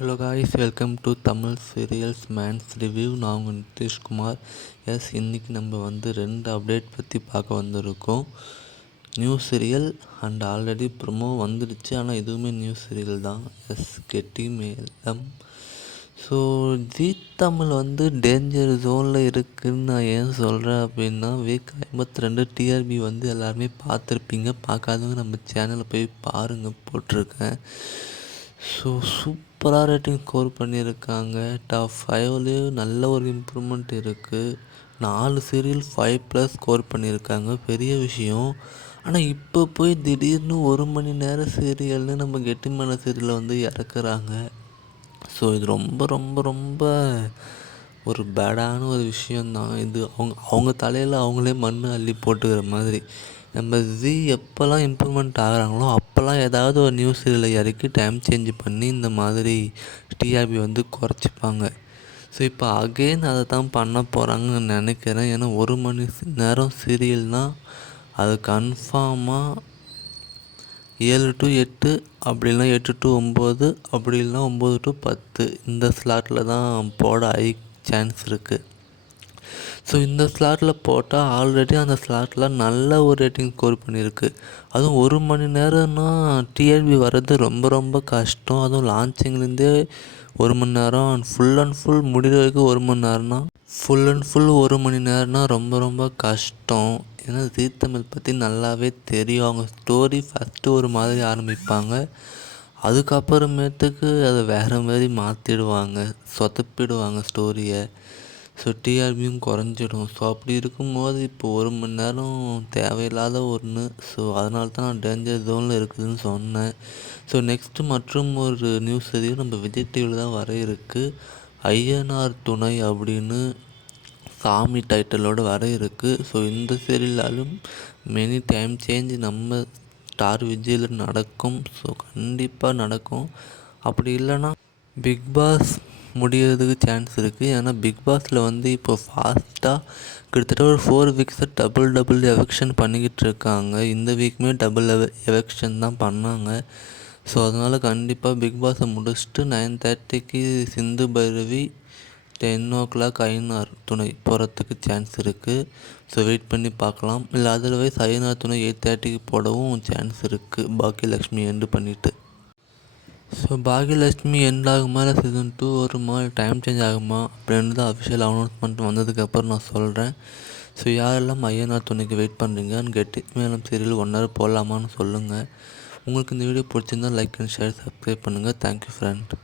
Hello guys, welcome to Tamil serials men's review. நான் உங்கள் நிதிஷ்குமார். இன்றைக்கி நம்ம 2 அப்டேட் பற்றி பார்க்க வந்திருக்கோம். New serial and already promo வந்துடுச்சு, ஆனால் இதுவுமே நியூ சீரியல் தான். கெட்டி மேளம். ஸோ ஜீ தமிழ் டேஞ்சர் ஜோனில் இருக்குதுன்னு நான் ஏன் சொல்கிறேன் அப்படின்னா, வீக் 52 டிஆர்பி எல்லாருமே பார்த்துருப்பீங்க. பார்க்காதவங்க நம்ம சேனலில் போய் பாருங்கள், போட்டிருக்கேன். ஸோ சூப்பராக ரேட்டிங் ஸ்கோர் பண்ணியிருக்காங்க. டாப் 5லேயும் நல்ல ஒரு இம்ப்ரூவ்மெண்ட் இருக்குது. 4 சீரியல் 5+ ஸ்கோர் பண்ணியிருக்காங்க, பெரிய விஷயம். ஆனால் இப்போ போய் திடீர்னு 1 மணி நேரம் சீரியல்னு நம்ம கெட்டிமான சீரியலை இறக்குறாங்க. ஸோ இது ரொம்ப ரொம்ப ரொம்ப ஒரு பேடான ஒரு விஷயந்தான். இது அவங்க தலையில் அவங்களே மண் அள்ளி போட்டுக்கிற மாதிரி. நம்ம ஜீ எப்போல்லாம் இம்ப்ரூவ்மெண்ட் ஆகிறாங்களோ அப்போல்லாம் ஏதாவது ஒரு நியூஸ் சீரியலை இறக்கி டைம் சேஞ்ச் பண்ணி இந்த மாதிரி டிஆர்பி குறைச்சிப்பாங்க. ஸோ இப்போ அகெயின் அதை தான் பண்ண போகிறாங்கன்னு நினைக்கிறேன். ஏன்னா 1 மணி நேரம் சீரியல்னால் அது கன்ஃபார்மாக 7 to 8, அப்படி இல்லைனா 8 to 9, அப்படி இல்லைனா 9 to 10 இந்த ஸ்லாட்டில் தான் போட சான்ஸ் இருக்குது. ஸோ இந்த ஸ்லாட்டில் போட்டால் ஆல்ரெடி அந்த ஸ்லாட்டில் நல்ல ஒரு ரேட்டிங் ஸ்கோர் பண்ணியிருக்கு. அதுவும் 1 மணி நேரம்னா டிஆர்பி வர்றது ரொம்ப ரொம்ப கஷ்டம். அதுவும் லான்ச்சிங்லேருந்தே 1 மணி நேரம், ஃபுல் அண்ட் ஃபுல் முடிகிற வரைக்கும் 1 மணி நேரம்னா, ஃபுல் அண்ட் ஃபுல் 1 மணி நேரம்னா ரொம்ப ரொம்ப கஷ்டம். ஏன்னா ஜீ தமிழ் பற்றி நல்லாவே தெரியும். அவங்க ஸ்டோரி ஃபஸ்ட்டு ஒரு மாதிரி ஆரம்பிப்பாங்க, அதுக்கப்புறமேட்டுக்கு அதை வேறு மாதிரி மாற்றிடுவாங்க, சொதப்பிடுவாங்க ஸ்டோரியை. ஸோ டிஆர்பியும் குறைஞ்சிடும். ஸோ அப்படி இருக்கும்போது இப்போ 1 மணி நேரம் தேவையில்லாத ஒன்று. ஸோ அதனால தான் நான் டேஞ்சர் ஜோனில் இருக்குதுன்னு சொன்னேன். ஸோ நெக்ஸ்ட்டு மற்றும் ஒரு நியூஸ் சீரியல் நம்ம விஜய் டிவியில் தான் வர இருக்குது. ஐயனார் துணை அப்படின்னு சாமி டைட்டிலோடு வர இருக்குது. ஸோ இந்த சீரியலாலும் மெனி டைம் சேஞ்ச் நம்ம ஸ்டார் விஜயில் நடக்கும். ஸோ கண்டிப்பாக நடக்கும். அப்படி இல்லைன்னா பிக் பாஸ் முடிகிறதுக்கு சான்ஸ் இருக்குது. ஏன்னா பிக் பாஸில் இப்போ ஃபாஸ்ட்டாக கிட்டத்தட்ட ஒரு 4 வீக்ஸை டபுள் எவெக்ஷன் பண்ணிக்கிட்டு இருக்காங்க. இந்த வீக்குமே டபுள் எவெக்ஷன் தான் பண்ணாங்க. ஸோ அதனால் கண்டிப்பாக பிக் பாஸை முடிச்சுட்டு 9:30க்கு சிந்து பைரவி, 10 o'clock ஐயனார் துணை போகிறதுக்கு சான்ஸ் இருக்குது. ஸோ வெயிட் பண்ணி பார்க்கலாம். இல்லை அதர்வைஸ் ஐயனார் துணை 8:30க்கு போடவும் சான்ஸ் இருக்குது, பாக்கியலக்ஷ்மி எண்டு பண்ணிவிட்டு. ஸோ பாகியலட்சுமி எண்ட் ஆகுமா, இல்லை சீசன் 2 வருமா, டைம் சேஞ்ச் ஆகுமா அப்படின்னு தான் அஃபிஷியல் அனௌன்ஸ்மெண்ட் வந்ததுக்கப்புறம் நான் சொல்கிறேன். ஸோ யாரெல்லாம் ஐயனார் துணைக்கு வெயிட் பண்ணுறீங்கன்னு கெட்டி மேளம் சீரியல் 1 hour போடலாமான்னு சொல்லுங்கள். உங்களுக்கு இந்த வீடியோ பிடிச்சிருந்தால் லைக் அண்ட் ஷேர், சப்ஸ்கிரைப் பண்ணுங்கள். Thank you friend.